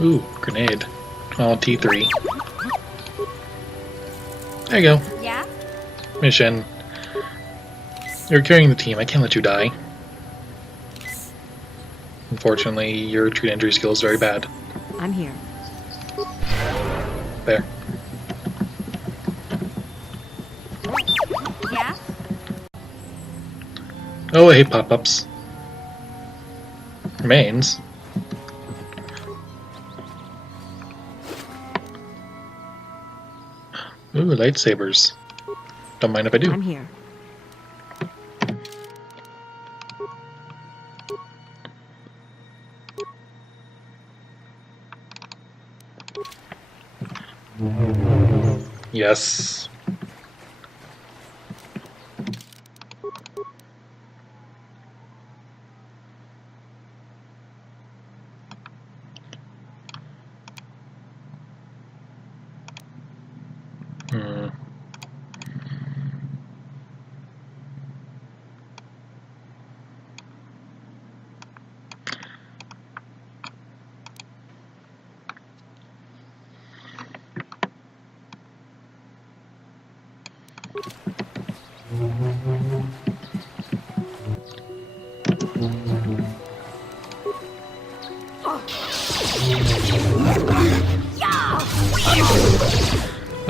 Ooh, grenade. Oh, T3. There you go. Yeah? Mission. You're carrying the team. I can't let you die. Unfortunately, your treat injury skill is very bad. I'm here. There. Yeah? Oh, I hate pop-ups. Remains. Ooh, lightsabers. Don't mind if I do. I'm here. Yes. Hmm.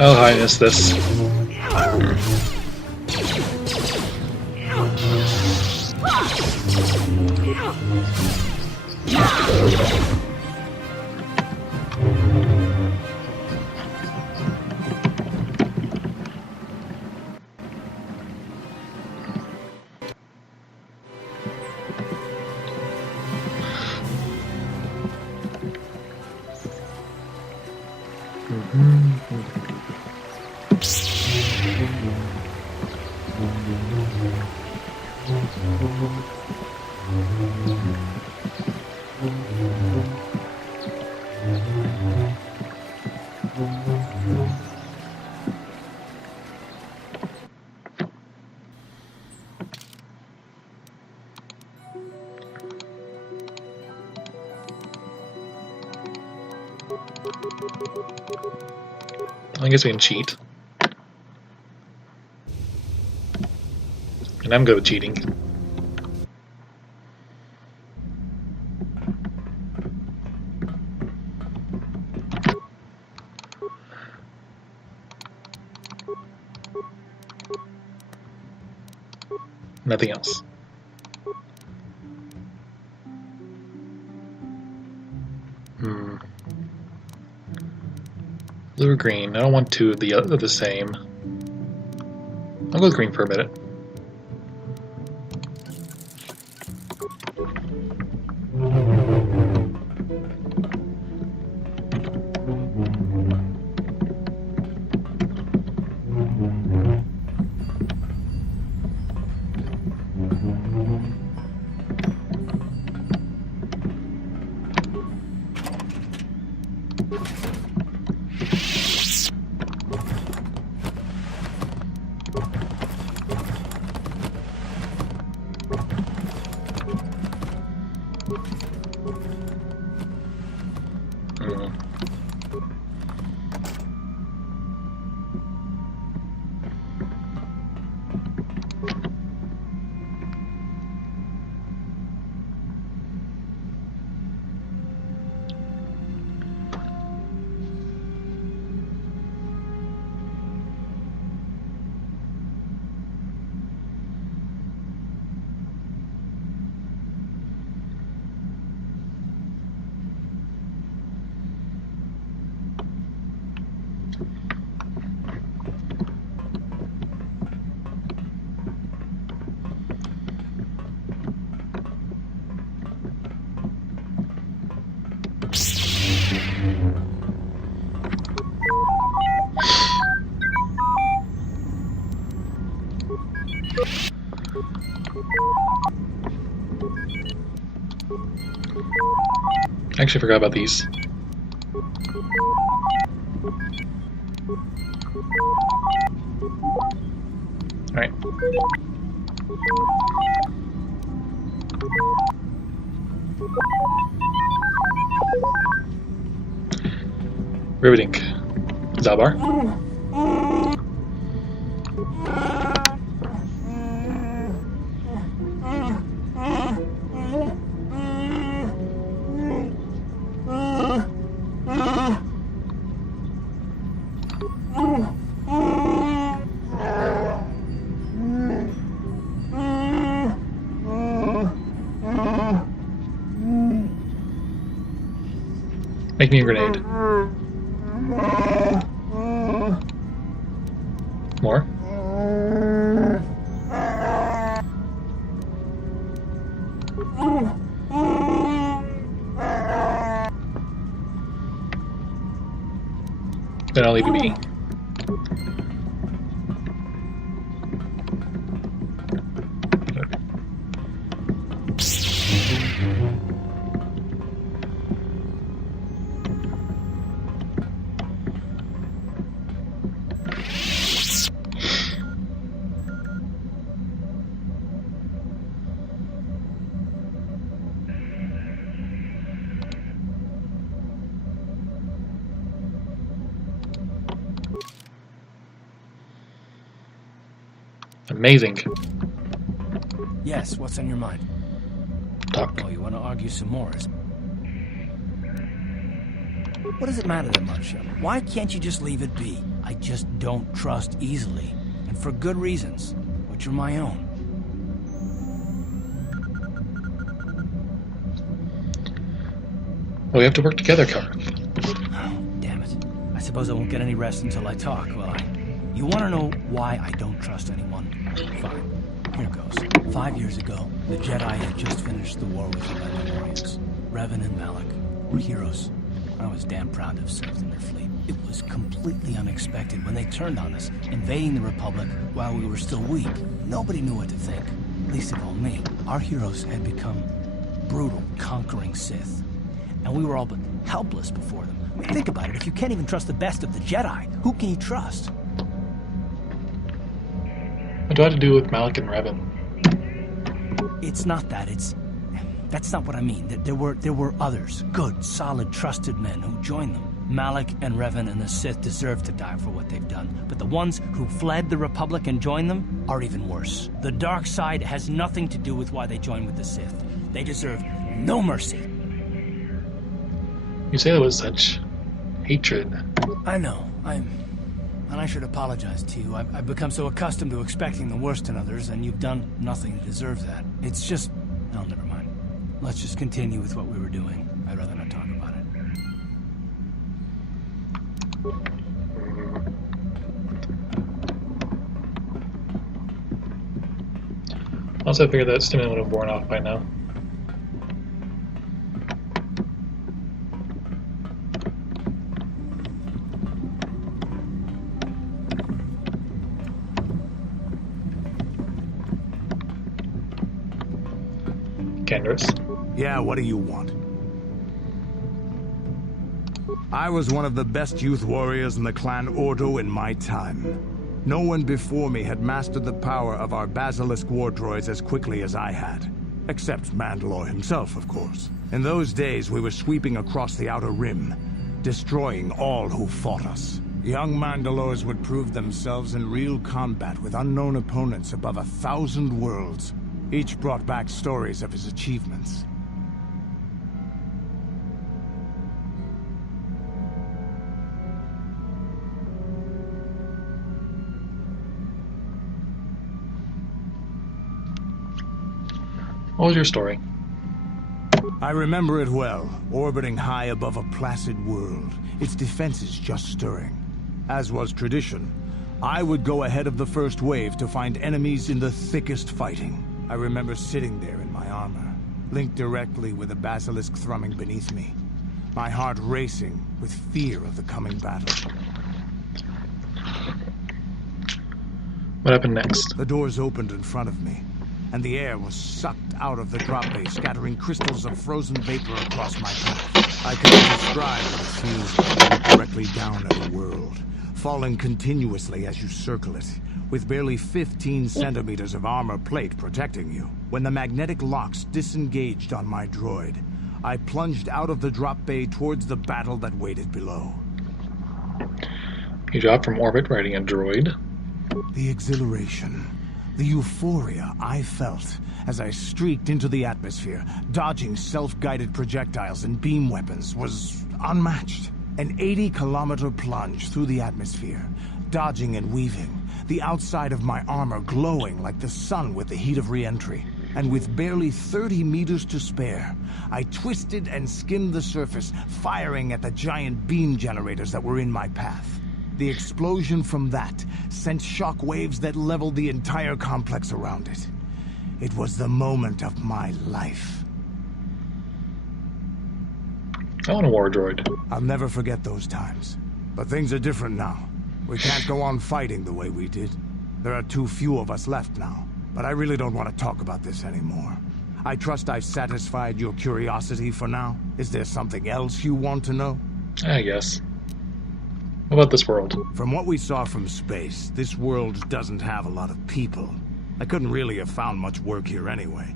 I'll highness this. I guess we can cheat. And I'm good with cheating. Nothing else. Blue or green? I don't want two of the same. I'll go with green for a minute. I actually forgot about these. Alright. Riveting. Zaalbar. Make me a grenade. More. Then I'll leave you be. Amazing. Yes, what's on your mind? Talk. Oh, you want to argue some more? What does it matter that much? Why can't you just leave it be? I just don't trust easily, and for good reasons, which are my own. Well, we have to work together, Karth. Oh, damn it. I suppose I won't get any rest until I talk, will I? You want to know why I don't trust anyone? Fine. Here goes. 5 years ago, the Jedi had just finished the war with the Mandalorians. Revan and Malak were heroes. I was damn proud to have served in their fleet. It was completely unexpected when they turned on us, invading the Republic while we were still weak. Nobody knew what to think, least of all me. Our heroes had become brutal, conquering Sith, and we were all but helpless before them. I mean, think about it. If you can't even trust the best of the Jedi, who can you trust? What do I have to do with Malak and Revan? It's not that, that's not what I mean. There were others, good, solid, trusted men who joined them. Malak and Revan and the Sith deserve to die for what they've done, but the ones who fled the Republic and joined them are even worse. The dark side has nothing to do with why they joined with the Sith. They deserve no mercy. You say that with such hatred. I know, and I should apologize to you. I've become so accustomed to expecting the worst in others, and you've done nothing to deserve that. It's just... oh, never mind. Let's just continue with what we were doing. I'd rather not talk about it. Also, I figured that stimulant would have worn off by now. Canderous. Yeah, what do you want? I was one of the best youth warriors in the clan Ordo in my time. No one before me had mastered the power of our Basilisk war droids as quickly as I had. Except Mandalore himself, of course. In those days, we were sweeping across the Outer Rim, destroying all who fought us. Young Mandalores would prove themselves in real combat with unknown opponents above 1,000 worlds. Each brought back stories of his achievements. What was your story? I remember it well, orbiting high above a placid world, its defenses just stirring. As was tradition, I would go ahead of the first wave to find enemies in the thickest fighting. I remember sitting there in my armor, linked directly with the basilisk thrumming beneath me, my heart racing with fear of the coming battle. What happened next? The doors opened in front of me, and the air was sucked out of the drop bay, scattering crystals of frozen vapor across my path. I couldn't describe what it feels like directly down at the world, falling continuously as you circle it, with barely 15 centimeters of armor plate protecting you. When the magnetic locks disengaged on my droid, I plunged out of the drop bay towards the battle that waited below. You dropped from orbit riding a droid. The exhilaration, the euphoria I felt as I streaked into the atmosphere, dodging self-guided projectiles and beam weapons, was unmatched. An 80-kilometer plunge through the atmosphere, dodging and weaving, the outside of my armor glowing like the sun with the heat of re-entry. And with barely 30 meters to spare, I twisted and skimmed the surface, firing at the giant beam generators that were in my path. The explosion from that sent shock waves that leveled the entire complex around it. It was the moment of my life. I want a war droid. I'll never forget those times. But things are different now. We can't go on fighting the way we did. There are too few of us left now. But I really don't want to talk about this anymore. I trust I've satisfied your curiosity for now. Is there something else you want to know? I guess. What about this world? From what we saw from space, this world doesn't have a lot of people. I couldn't really have found much work here anyway,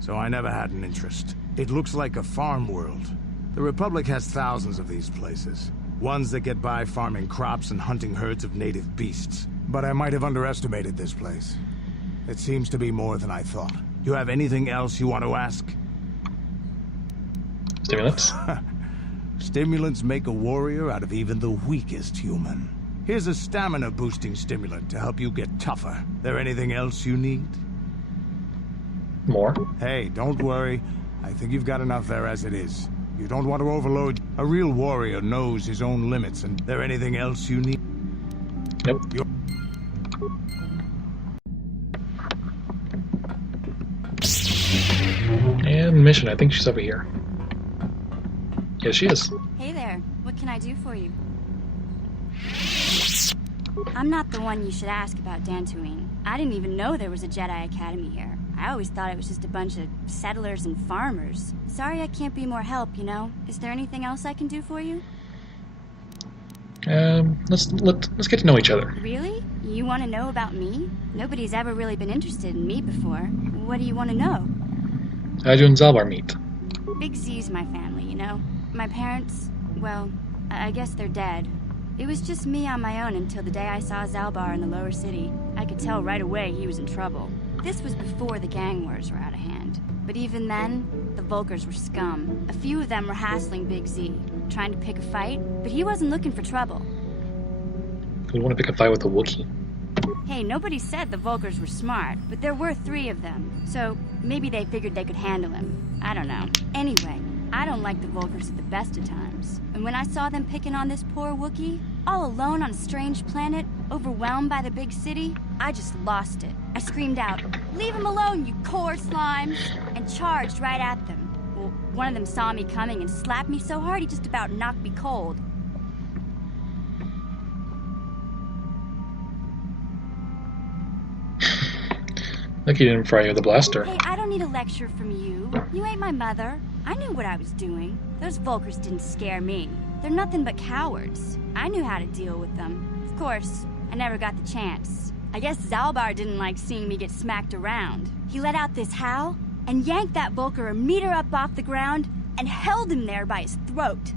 so I never had an interest. It looks like a farm world. The Republic has thousands of these places. Ones that get by farming crops and hunting herds of native beasts. But I might have underestimated this place. It seems to be more than I thought. You have anything else you want to ask? Stimulants? Stimulants make a warrior out of even the weakest human. Here's a stamina-boosting stimulant to help you get tougher. There anything else you need? More? Hey, don't worry. I think you've got enough there as it is. You don't want to overload. A real warrior knows his own limits, and there anything else you need? Nope. And mission, I think she's over here. Yes, she is. Hey there, what can I do for you? I'm not the one you should ask about Dantooine. I didn't even know there was a Jedi Academy here. I always thought it was just a bunch of settlers and farmers. Sorry I can't be more help, you know? Is there anything else I can do for you? Let's get to know each other. Really? You want to know about me? Nobody's ever really been interested in me before. What do you want to know? How'd you and Zaalbar meet? Big Z's my family, you know? My parents, well, I guess they're dead. It was just me on my own until the day I saw Zaalbar in the lower city. I could tell right away he was in trouble. This was before the gang wars were out of hand. But even then, the Vulkars were scum. A few of them were hassling Big Z, trying to pick a fight, but he wasn't looking for trouble. Who'd want to pick a fight with a Wookiee? Hey, nobody said the Vulkars were smart, but there were 3 of them, so maybe they figured they could handle him. I don't know. Anyway, I don't like the Vulkars at the best of times. And when I saw them picking on this poor Wookiee, all alone on a strange planet, overwhelmed by the big city, I just lost it. I screamed out, "Leave him alone, you core slimes!" and charged right at them. Well, one of them saw me coming and slapped me so hard he just about knocked me cold. Like he didn't fry you with a blaster. Hey, I don't need a lecture from you. You ain't my mother. I knew what I was doing. Those Vulkars didn't scare me. They're nothing but cowards. I knew how to deal with them. Of course, I never got the chance. I guess Zaalbar didn't like seeing me get smacked around. He let out this howl and yanked that Vulkar a meter up off the ground and held him there by his throat.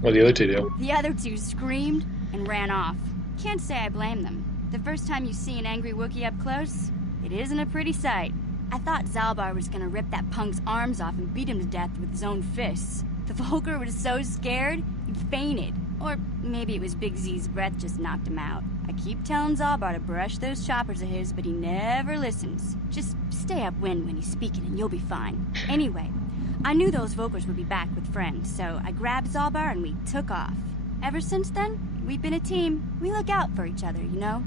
What did the other 2 do? The other 2 screamed and ran off. Can't say I blame them. The first time you see an angry Wookiee up close, it isn't a pretty sight. I thought Zaalbar was gonna rip that punk's arms off and beat him to death with his own fists. The Vulkar was so scared, he fainted. Or maybe it was Big Z's breath just knocked him out. I keep telling Zaalbar to brush those choppers of his, but he never listens. Just stay upwind when he's speaking and you'll be fine. Anyway, I knew those Vulkars would be back with friends, so I grabbed Zaalbar and we took off. Ever since then, we've been a team. We look out for each other, you know?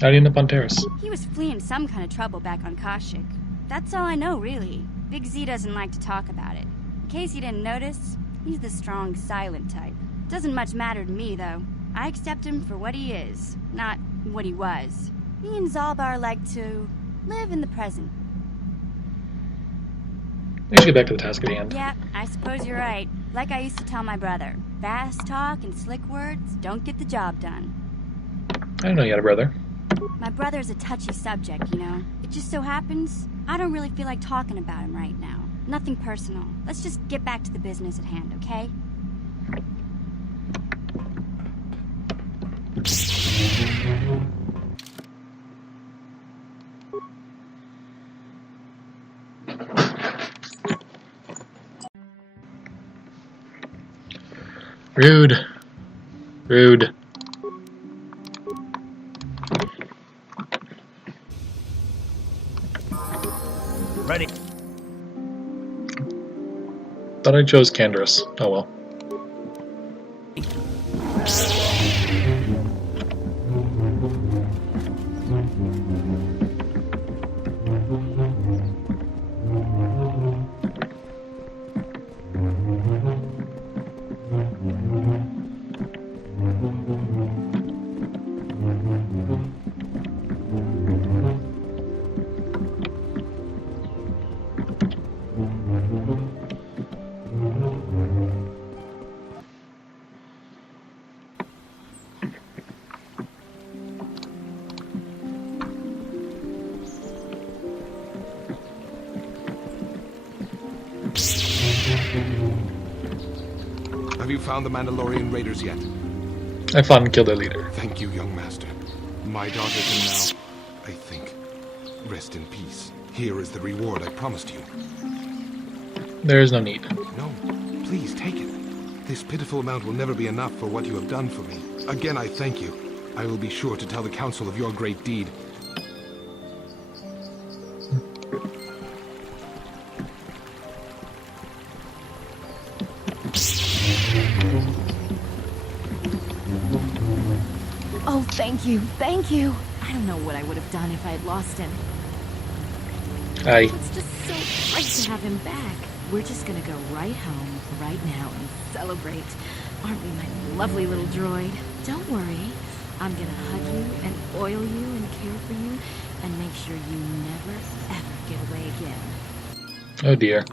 How'd you end up on Terrace? He was fleeing some kind of trouble back on Kashyyyk. That's all I know, really. Big Z doesn't like to talk about it. In case you didn't notice, he's the strong, silent type. Doesn't much matter to me, though. I accept him for what he is, not what he was. Me and Zaalbar like to live in the present. We should get back to the task at hand. Yeah, I suppose you're right. Like I used to tell my brother, fast talk and slick words don't get the job done. I didn't know you had a brother. My brother's a touchy subject, you know. It just so happens, I don't really feel like talking about him right now. Nothing personal. Let's just get back to the business at hand, okay? Rude. Rude. Ready. Thought I chose Canderous. Oh well. Have you found the Mandalorian raiders yet? I found and killed their leader. Thank you, young master. My daughter can now, I think, rest in peace. Here is the reward I promised you. There is no need. No, please take it. This pitiful amount will never be enough for what you have done for me. Again, I thank you. I will be sure to tell the council of your great deed. Oh, thank you, thank you. I don't know what I would have done if I had lost him. Aye. It's just so great to have him back. We're just gonna go right home, right now, and celebrate. Aren't we, my lovely little droid? Don't worry. I'm gonna hug you and oil you and care for you and make sure you never, ever get away again. Oh dear.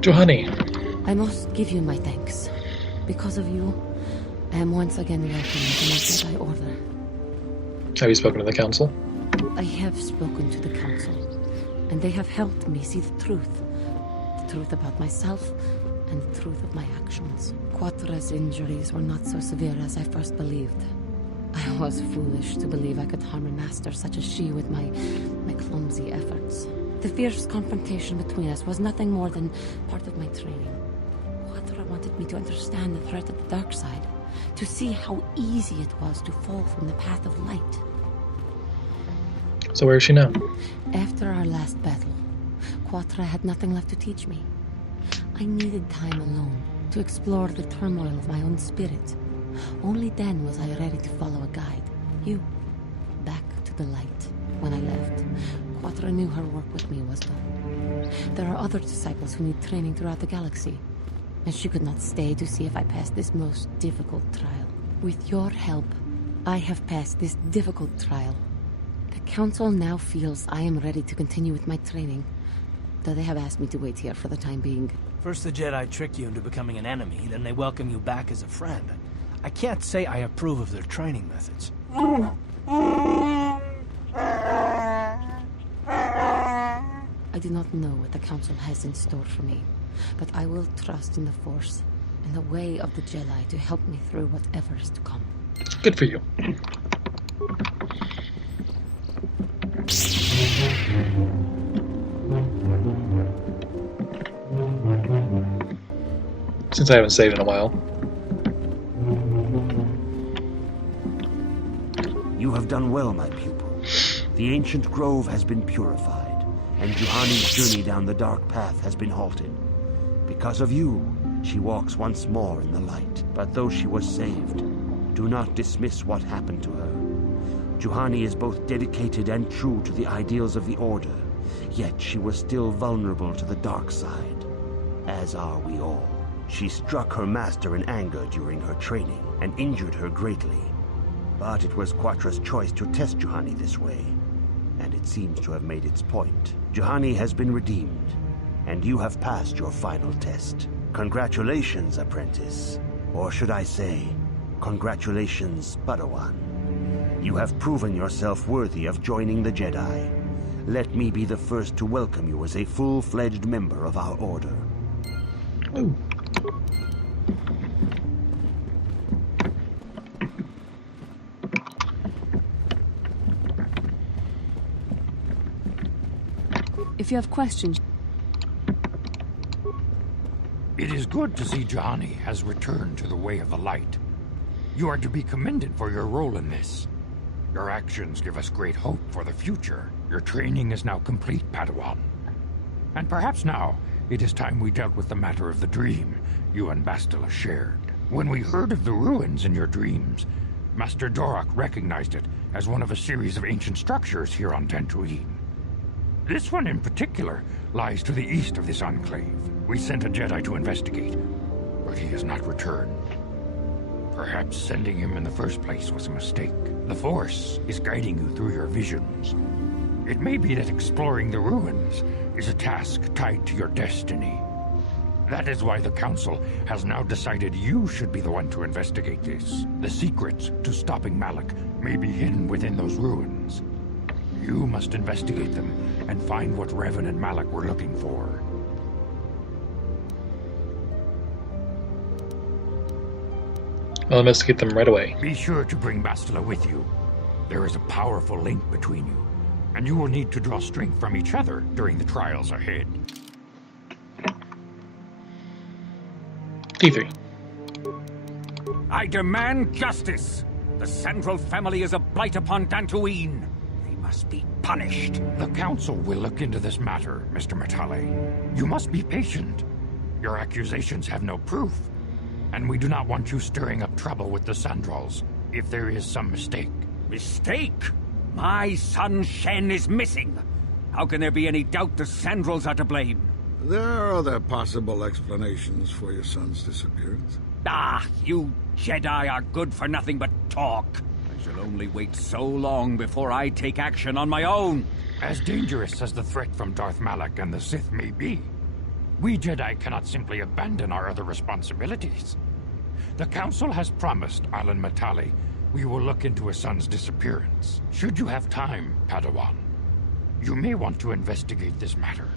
Juhani. I must give you my thanks. Because of you, I am once again welcome to my Jedi Order. Have you spoken to the council? I have spoken to the council, and they have helped me see the truth. The truth about myself, and the truth of my actions. Quatra's injuries were not so severe as I first believed. I was foolish to believe I could harm a master such as she with my clumsy efforts. The fierce confrontation between us was nothing more than part of my training. Quatra wanted me to understand the threat of the dark side, to see how easy it was to fall from the path of light. So where is she now? After our last battle, Quatra had nothing left to teach me. I needed time alone to explore the turmoil of my own spirit. Only then was I ready to follow a guide. You. Back to the light. When I left, Quatra knew her work with me was done. There are other disciples who need training throughout the galaxy, and she could not stay to see if I passed this most difficult trial. With your help, I have passed this difficult trial. The Council now feels I am ready to continue with my training, though they have asked me to wait here for the time being. First the Jedi trick you into becoming an enemy, then they welcome you back as a friend. I can't say I approve of their training methods. I do not know what the Council has in store for me, but I will trust in the Force and the way of the Jedi to help me through whatever is to come. Good for you. Since I haven't saved in a while. You have done well, my pupil. The ancient grove has been purified, and Juhani's journey down the dark path has been halted. Because of you, she walks once more in the light. But though she was saved, do not dismiss what happened to her. Juhani is both dedicated and true to the ideals of the Order, yet she was still vulnerable to the dark side, as are we all. She struck her master in anger during her training and injured her greatly. But it was Quatra's choice to test Juhani this way, and it it seems to have made its point. Juhani has been redeemed, and you have passed your final test. Congratulations, apprentice. Or should I say, congratulations, Padawan. You have proven yourself worthy of joining the Jedi. Let me be the first to welcome you as a full-fledged member of our order. Ooh. If you have questions... It is good to see Juhani has returned to the way of the light. You are to be commended for your role in this. Your actions give us great hope for the future. Your training is now complete, Padawan. And perhaps now, it is time we dealt with the matter of the dream you and Bastila shared. When we heard of the ruins in your dreams, Master Dorak recognized it as one of a series of ancient structures here on Dantooine. This one in particular lies to the east of this enclave. We sent a Jedi to investigate, but he has not returned. Perhaps sending him in the first place was a mistake. The Force is guiding you through your visions. It may be that exploring the ruins is a task tied to your destiny. That is why the Council has now decided you should be the one to investigate this. The secrets to stopping Malak may be hidden within those ruins. You must investigate them and find what Revan and Malak were looking for. I'll investigate them right away. Be sure to bring Bastila with you. There is a powerful link between you, and you will need to draw strength from each other during the trials ahead. D3. I demand justice! The Sandral family is a blight upon Dantooine. They must be punished. The Council will look into this matter, Mr. Matale. You must be patient. Your accusations have no proof, and we do not want you stirring up trouble with the Sandrals if there is some mistake. Mistake? My son Shen is missing. How can there be any doubt the Sandrals are to blame? There are other possible explanations for your son's disappearance. Ah, you Jedi are good for nothing but talk. I shall only wait so long before I take action on my own. As dangerous as the threat from Darth Malak and the Sith may be, we Jedi cannot simply abandon our other responsibilities. The Council has promised Alan Matale we will look into his son's disappearance. Should you have time, Padawan, you may want to investigate this matter.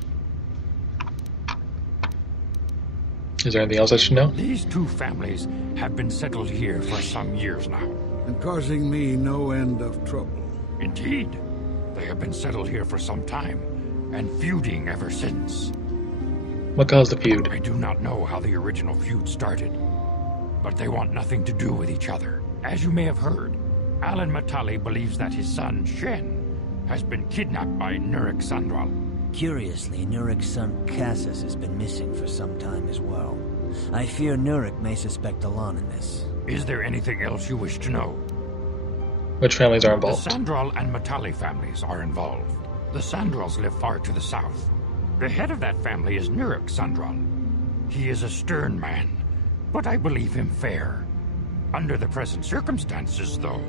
Is there anything else I should know? These two families have been settled here for some years now. And causing me no end of trouble. Indeed. They have been settled here for some time, and feuding ever since. What caused the feud? I do not know how the original feud started, but they want nothing to do with each other. As you may have heard, Alan Matale believes that his son, Shen, has been kidnapped by Nurik Sandral. Curiously, Nurik's son Cassius has been missing for some time as well. I fear Nurik may suspect Alan in this. Is there anything else you wish to know? Which families are involved? The Sandral and Matale families are involved. The Sandrals live far to the south. The head of that family is Nurik Sandral. He is a stern man, but I believe him fair. Under the present circumstances, though,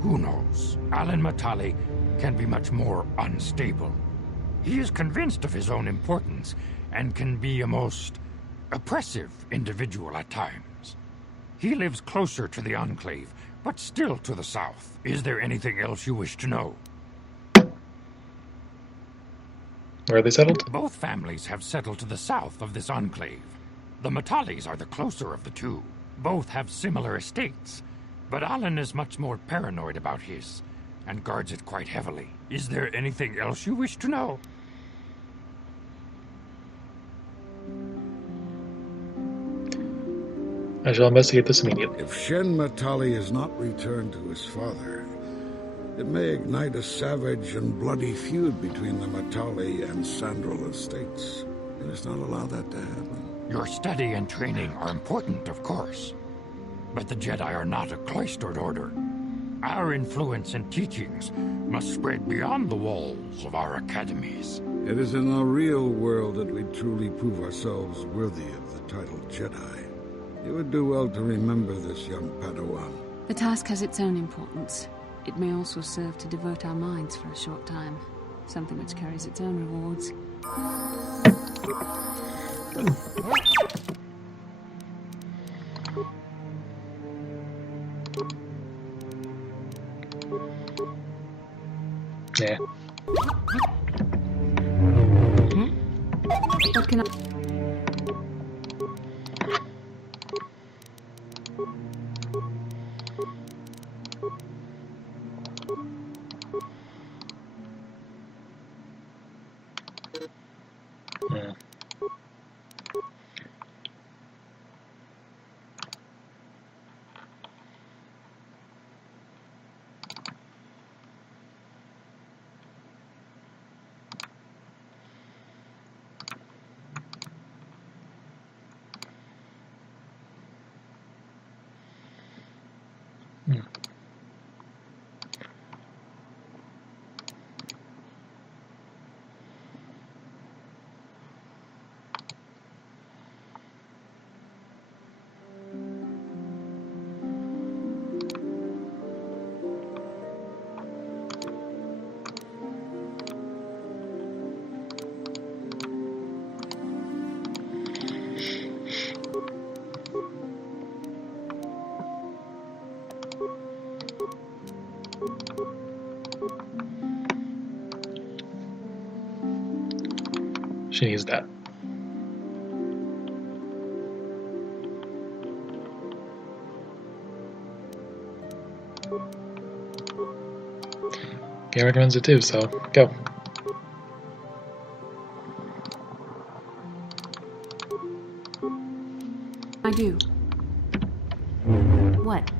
who knows? Alan Matale can be much more unstable. He is convinced of his own importance and can be a most oppressive individual at times. He lives closer to the Enclave, but still to the south. Is there anything else you wish to know? Where are they settled? Both families have settled to the south of this Enclave. The Matales are the closer of the two. Both have similar estates, but Alan is much more paranoid about his, and guards it quite heavily. Is there anything else you wish to know? I shall investigate this immediately. If Shen Matale is not returned to his father, it may ignite a savage and bloody feud between the Matale and Sandral estates. We must not allow that to happen. Your study and training are important, of course, but the Jedi are not a cloistered order. Our influence and teachings must spread beyond the walls of our academies. It is in the real world that we truly prove ourselves worthy of the title Jedi. You would do well to remember this, young Padawan. The task has its own importance. It may also serve to divert our minds for a short time. Something which carries its own rewards. Yeah. What can I... Yeah. Hmm. She needs that. Game recommends it too, so go. I do. What?